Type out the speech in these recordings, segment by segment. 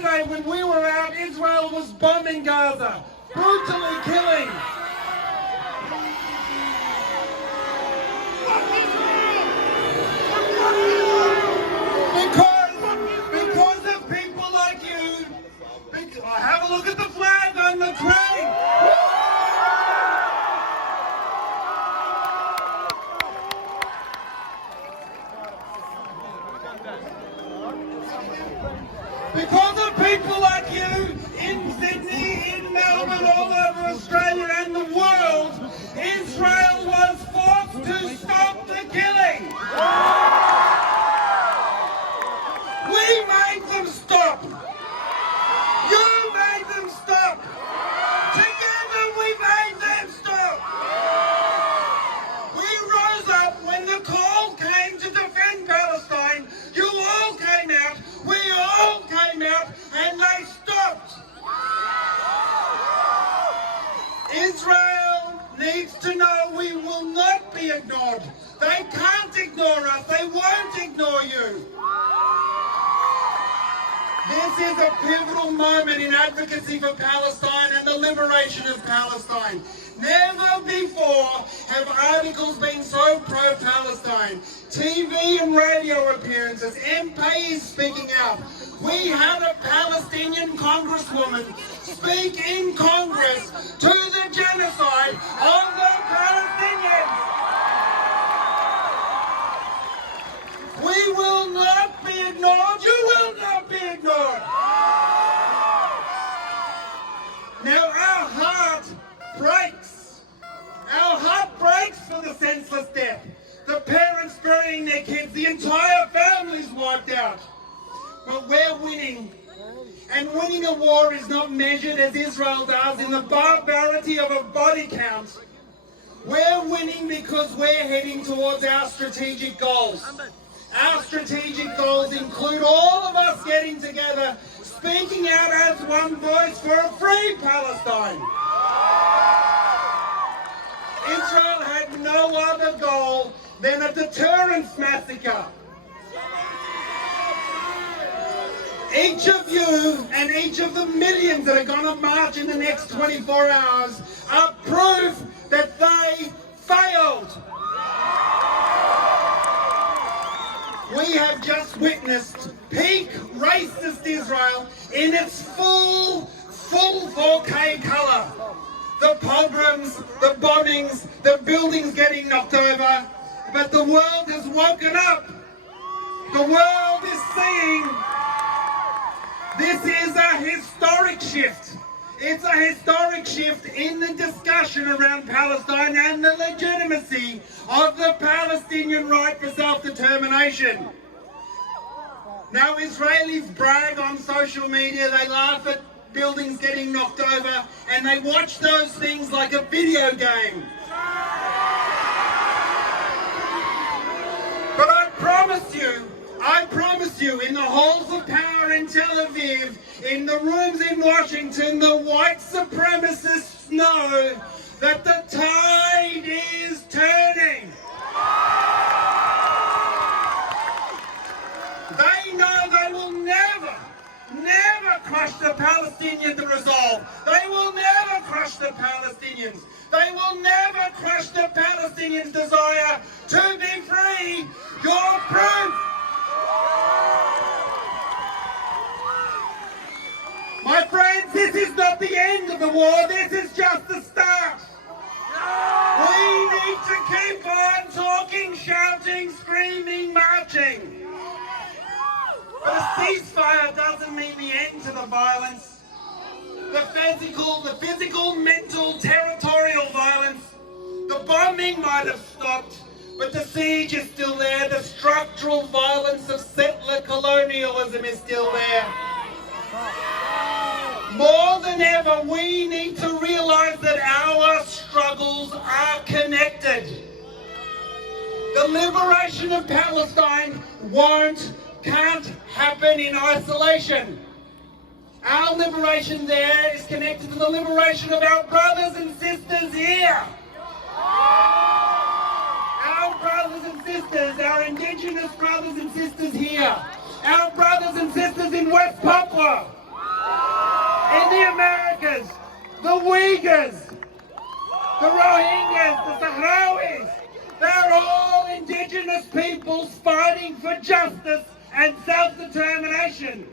Saturday when we were out, Israel was bombing Gaza, brutally killing. Because of people like you. Have a look at the flag on the train. Because of people like you in Sydney, in Melbourne, all over Australia and the world, Israel was forced to stop the killing. We made them stop. You made them stop. Together we made them stop. We rose up when the call came to defend Palestine. You all came out. We all came out and they stopped. Israel needs to know we will not be ignored. They can't ignore us. They won't ignore you. This is a pivotal moment in advocacy for Palestine and the liberation of Palestine. Never before have articles been so pro-Palestine. TV and radio appearances, MPs speaking out. We had a Palestinian congresswoman speak in Congress to the genocide of the Palestinians. We will not be ignored. You will not be ignored. Now our heart breaks. Our heart breaks for the senseless death. The parents burying their kids, the entire family's wiped out. But we're winning. And winning a war is not measured as Israel does in the barbarity of a body count. We're winning because we're heading towards our strategic goals. Our strategic goals include all of us getting together, speaking out as one voice for a free Palestine. Israel had no other goal than a deterrence massacre. Each of you and each of the millions that are going to march in the next 24 hours are proof that they failed. We have just witnessed peak racist Israel in its full 4K colour. The pogroms, the bombings, the buildings getting knocked over. But the world has woken up. The world is seeing this is a historic shift. It's a historic shift in the discussion around Palestine and the legitimacy of the Palestinian right for self-determination. Now Israelis brag on social media, they laugh at buildings getting knocked over, and they watch those things like a video game. But I promise you, in the halls of power in Tel Aviv, in the rooms in Washington, the white supremacists know that the tide is turning. They know they will never crush the Palestinian resolve. They will never crush the Palestinians. They will never crush the Palestinians' desire to be free. You're proof. My friends, this is not the end of the war. This is just the start. We need to keep on talking, shouting, screaming, marching. But a ceasefire doesn't mean the end to the violence. The physical, mental, territorial violence. The bombing might have stopped, but the siege is still there. The structural violence of settler colonialism is still there. More than ever, we need to realize that our struggles are connected. The liberation of Palestine can't happen in isolation. Our liberation there is connected to the liberation of our brothers and sisters here. Our brothers and sisters, our Indigenous brothers and sisters here. Our brothers and sisters in West Papua. in the Americas, the Uyghurs, the Rohingyas, the Sahrawis. They're all indigenous peoples fighting for justice and self-determination.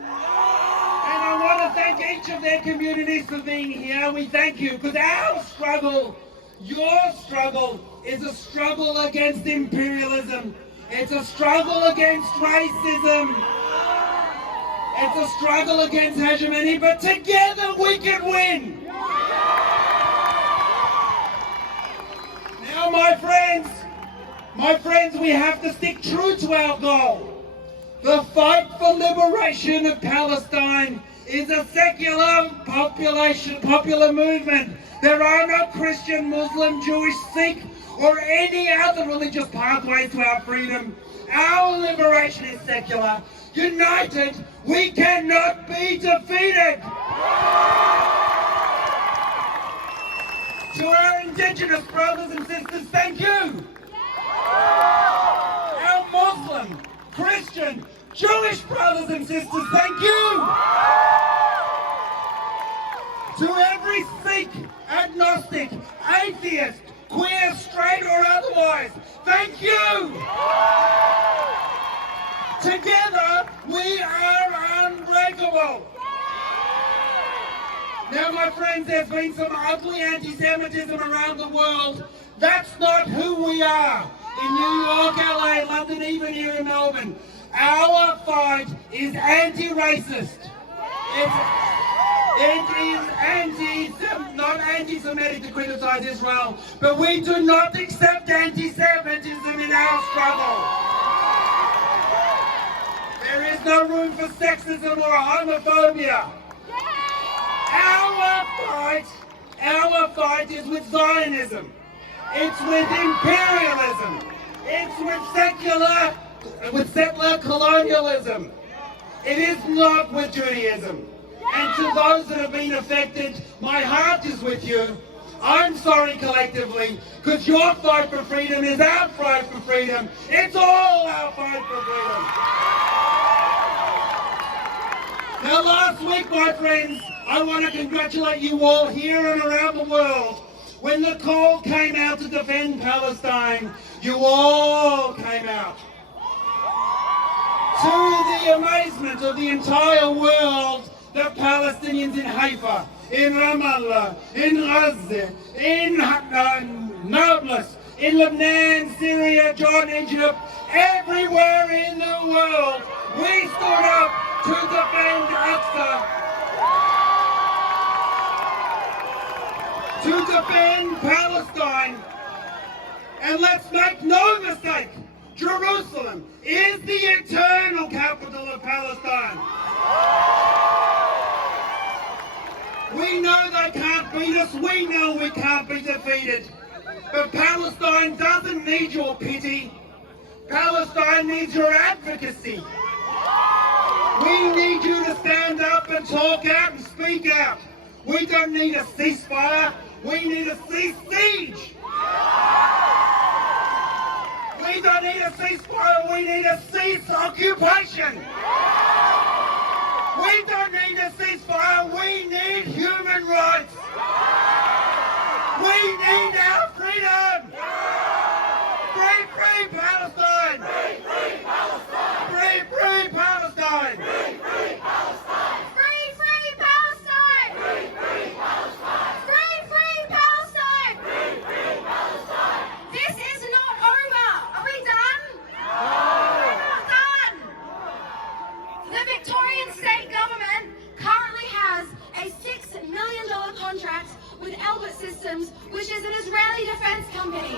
And I want to thank each of their communities for being here. We thank you, because our struggle, your struggle, is a struggle against imperialism. It's a struggle against racism. It's a struggle against hegemony, but together we can win. Now, my friends, we have to stick true to our goal. The fight for liberation of Palestine is a secular popular movement. There are no Christian, Muslim, Jewish, Sikh, or any other religious pathways to our freedom. Our liberation is secular. United, we cannot be defeated. To our Indigenous brothers and sisters, thank you. Our Muslim, Christian, Jewish brothers and sisters, thank you. To every Sikh, agnostic, atheist, queer, straight or otherwise, thank you. Together, we are unbreakable. Now, my friends, there's been some ugly anti-Semitism around the world. That's not who we are in New York, LA, London, even here in Melbourne. Our fight is anti-racist. It is not anti-Semitic to criticize Israel, but we do not accept anti-Semitism in our struggle. There is no room for sexism or homophobia. Our fight is with Zionism. It's with imperialism. It's with settler colonialism. It is not with Judaism. And to those that have been affected, my heart is with you. I'm sorry collectively, because your fight for freedom is our fight for freedom. It's all our fight for freedom. Now, last week, my friends, I want to congratulate you all here and around the world. When the call came out to defend Palestine, you all came out. To the amazement of the entire world, the Palestinians in Haifa, in Ramallah, in Gaza, in Nablus, in Lebanon, Syria, Jordan, Egypt, everywhere in the world, we stood up to defend Aqsa, to defend Palestine. And let's make no mistake, Jerusalem is the eternal capital of Palestine. We know they can't beat us, we know we can't be defeated. But Palestine doesn't need your pity. Palestine needs your advocacy. We need you to stand up and talk out and speak out. We don't need a ceasefire, we need a cease siege. We don't need a ceasefire, we need a cease occupation. We don't need a ceasefire, we need human rights. We need our freedom. Free, free Palestine. Free, free Palestine. Free, free Palestine. Free, free Palestine. Free, free Palestine. Free, free Palestine. Free, free Palestine. Free, free Palestine. This is not over. Are we done? No. We're not done. The Victorian state government currently has a $6 million contract with Elbit Systems, which is an Israeli defense company.